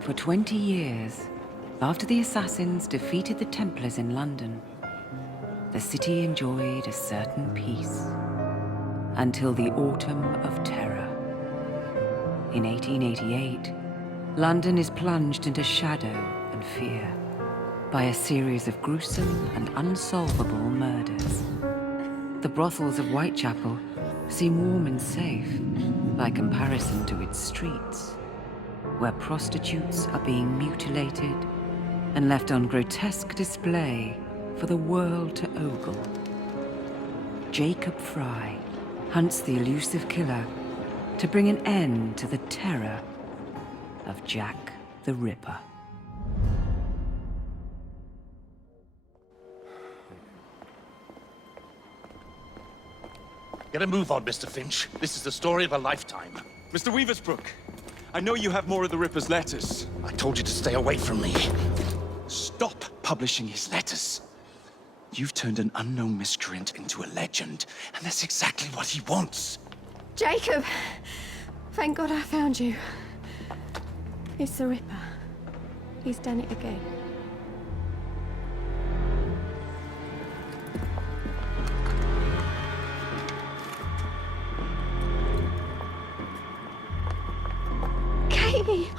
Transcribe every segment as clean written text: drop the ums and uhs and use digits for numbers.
For 20 years, after the assassins defeated the Templars in London, the city enjoyed a certain peace until the Autumn of Terror. In 1888, London is plunged into shadow and fear by a series of gruesome and unsolvable murders. The brothels of Whitechapel seem warm and safe by comparison to its streets, where prostitutes are being mutilated and left on grotesque display for the world to ogle. Jacob Fry hunts the elusive killer to bring an end to the terror of Jack the Ripper. Get a move on, Mr. Finch. This is the story of a lifetime. Mr. Weaversbrook, I know you have more of the Ripper's letters. I told you to stay away from me. Stop publishing his letters. You've turned an unknown miscreant into a legend, and that's exactly what he wants. Jacob! Thank God I found you. It's the Ripper. He's done it again. Katie!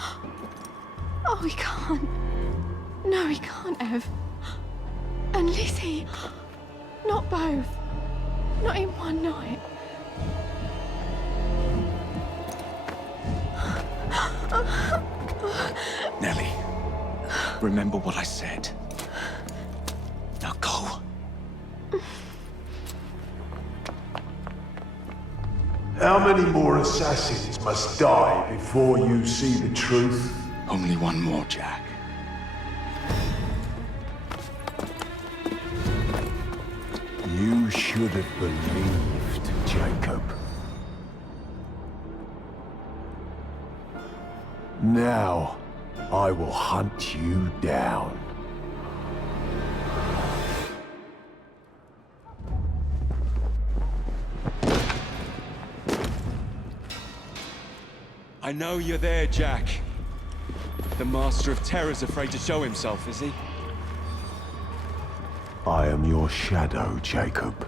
Oh, he can't. No, he can't have. And Lizzie. Not both. Not in one night. Nellie, remember what I said. Now go. How many more assassins must die before you see the truth? Only one more, Jack. You should have believed, Jacob. Now, I will hunt you down. I know you're there, Jack. The Master of Terror's afraid to show himself, is he? I am your shadow, Jacob.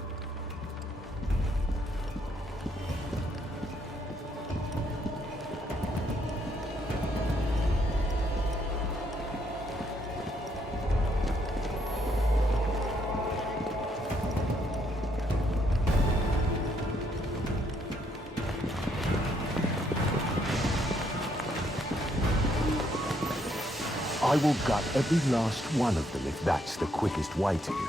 I will gut every last one of them if that's the quickest way to you.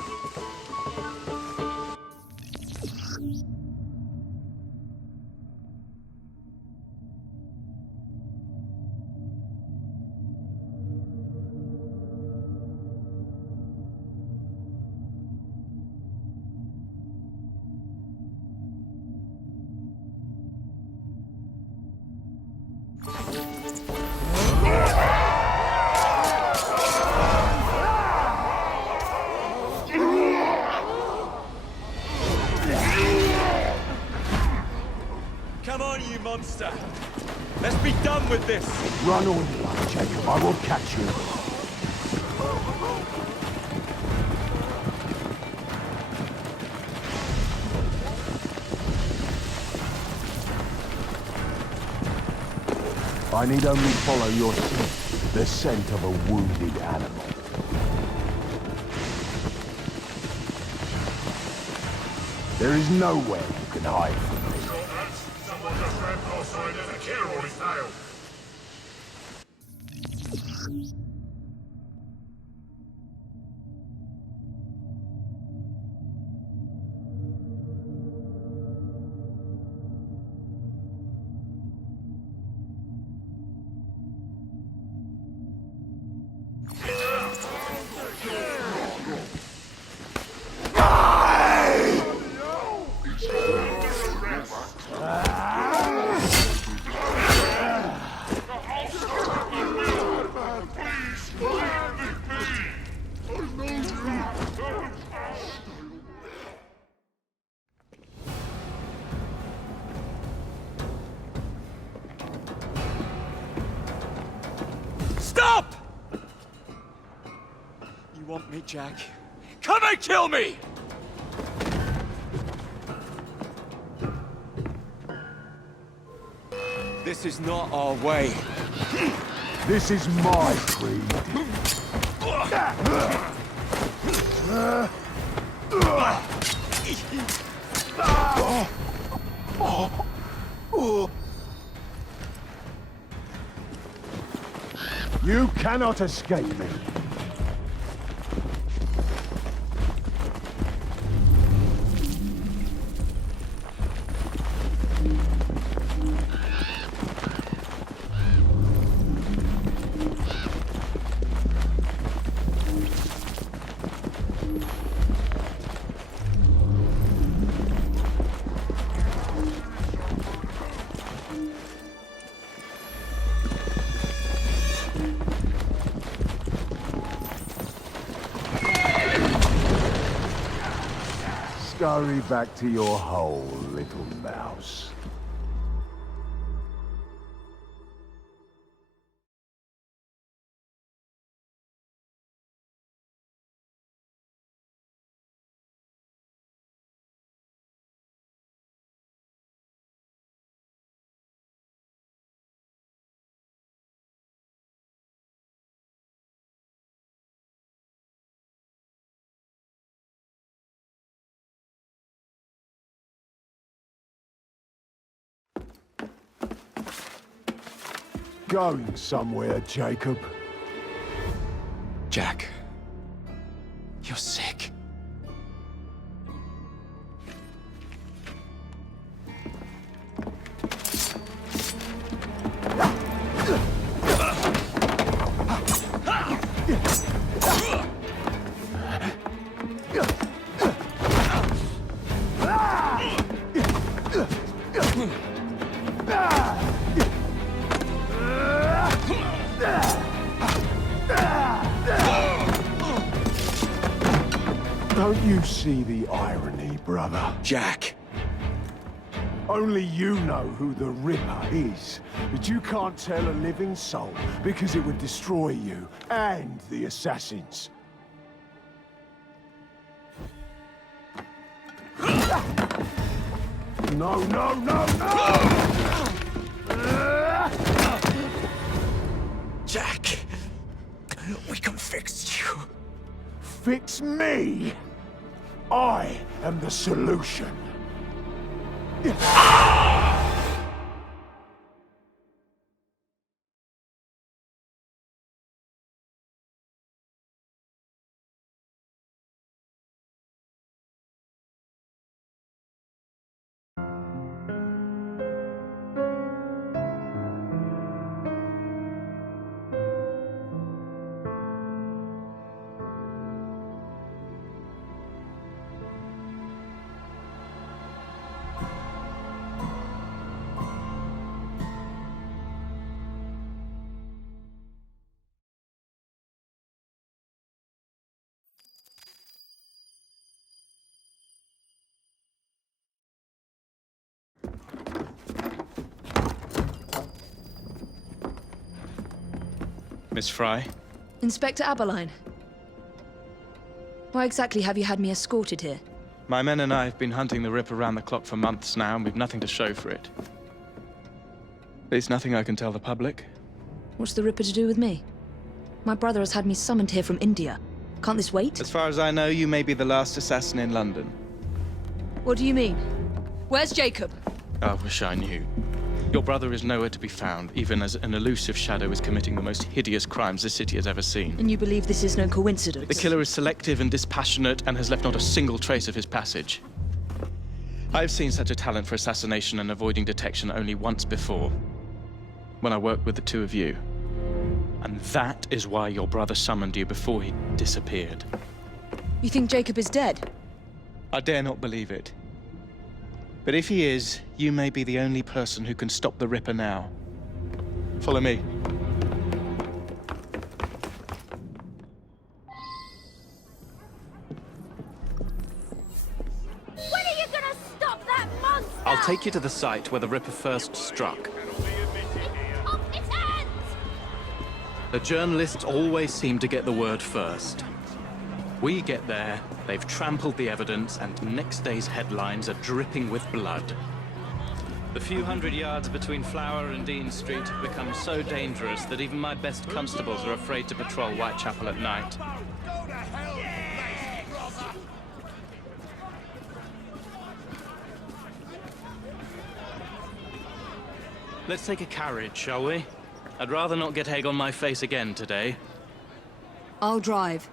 Come on, you monster! Let's be done with this! Run all you like, Jacob. I will catch you. I need only follow your scent, the scent of a wounded animal. There is nowhere you can hide from me. Someone just ran past so I never kill or his tail. Stop! You want me, Jack? Come and kill me! This is not our way. This is my creed. You cannot escape me. Scurry back to your hole, little mouse. Going somewhere, Jacob? Jack, you're sick. Don't you see the irony, brother? Jack. Only you know who the Ripper is, but you can't tell a living soul because it would destroy you and the assassins. No, no, no, no! Jack, we can fix you. Fix me? I am the solution. Miss Fry? Inspector Aberline. Why exactly have you had me escorted here? My men and I have been hunting the Ripper around the clock for months now, and we've nothing to show for it. There's nothing I can tell the public. What's the Ripper to do with me? My brother has had me summoned here from India. Can't this wait? As far as I know, you may be the last assassin in London. What do you mean? Where's Jacob? I wish I knew. Your brother is nowhere to be found, even as an elusive shadow is committing the most hideous crimes this city has ever seen. And you believe this is no coincidence? The killer is selective and dispassionate and has left not a single trace of his passage. I've seen such a talent for assassination and avoiding detection only once before, when I worked with the two of you. And that is why your brother summoned you before he disappeared. You think Jacob is dead? I dare not believe it. But if he is, you may be the only person who can stop the Ripper now. Follow me. When are you gonna stop that monster? I'll take you to the site where the Ripper first struck. It's off its hands! The journalists always seem to get the word first. We get there, they've trampled the evidence, and next day's headlines are dripping with blood. The few hundred yards between Flower and Dean Street have become so dangerous that even my best constables are afraid to patrol Whitechapel at night. Let's take a carriage, shall we? I'd rather not get egg on my face again today. I'll drive.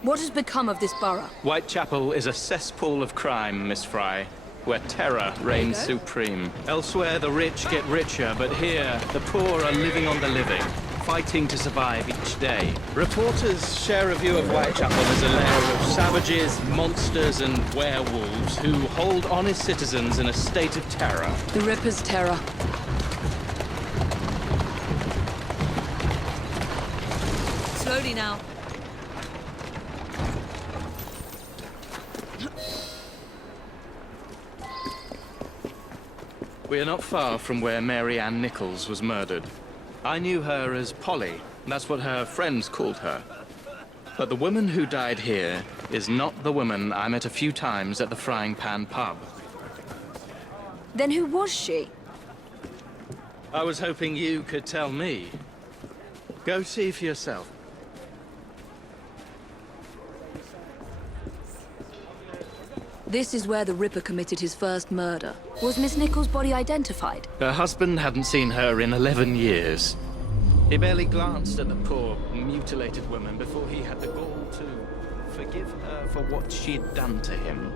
What has become of this borough? Whitechapel is a cesspool of crime, Miss Fry, where terror reigns supreme. Elsewhere, the rich get richer, but here, the poor are living on the living, fighting to survive each day. Reporters share a view of Whitechapel as a lair of savages, monsters, and werewolves who hold honest citizens in a state of terror. The Ripper's terror. Slowly now. We are not far from where Mary Ann Nichols was murdered. I knew her as Polly. That's what her friends called her. But the woman who died here is not the woman I met a few times at the Frying Pan pub. Then who was she? I was hoping you could tell me. Go see for yourself. This is where the Ripper committed his first murder. Was Miss Nichols' body identified? Her husband hadn't seen her in 11 years. He barely glanced at the poor, mutilated woman before he had the gall to forgive her for what she'd done to him.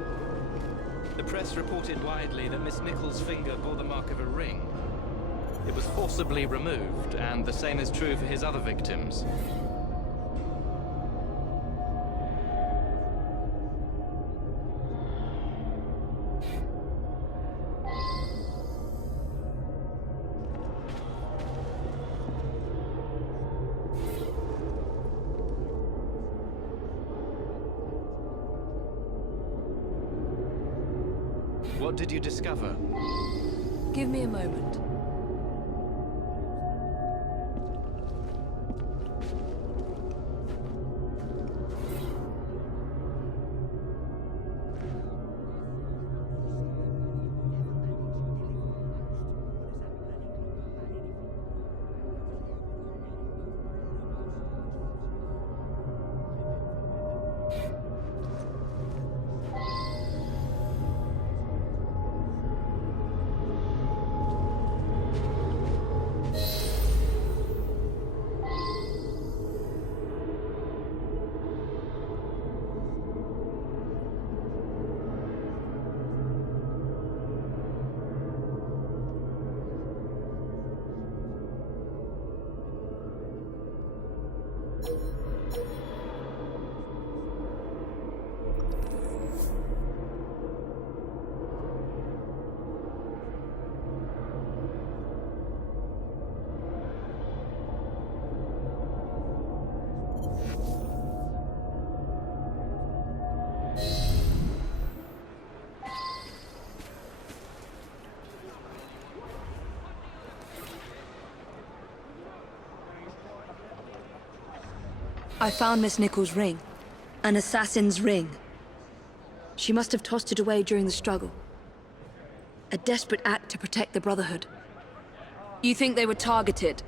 The press reported widely that Miss Nichols' finger bore the mark of a ring. It was forcibly removed, and the same is true for his other victims. What did you discover? Give me a moment. I found Miss Nichols' ring. An assassin's ring. She must have tossed it away during the struggle. A desperate act to protect the Brotherhood. You think they were targeted?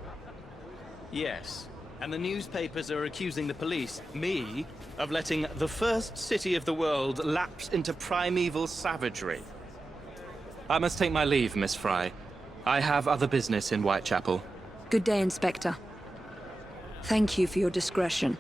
Yes. And the newspapers are accusing the police, me, of letting the first city of the world lapse into primeval savagery. I must take my leave, Miss Fry. I have other business in Whitechapel. Good day, Inspector. Thank you for your discretion.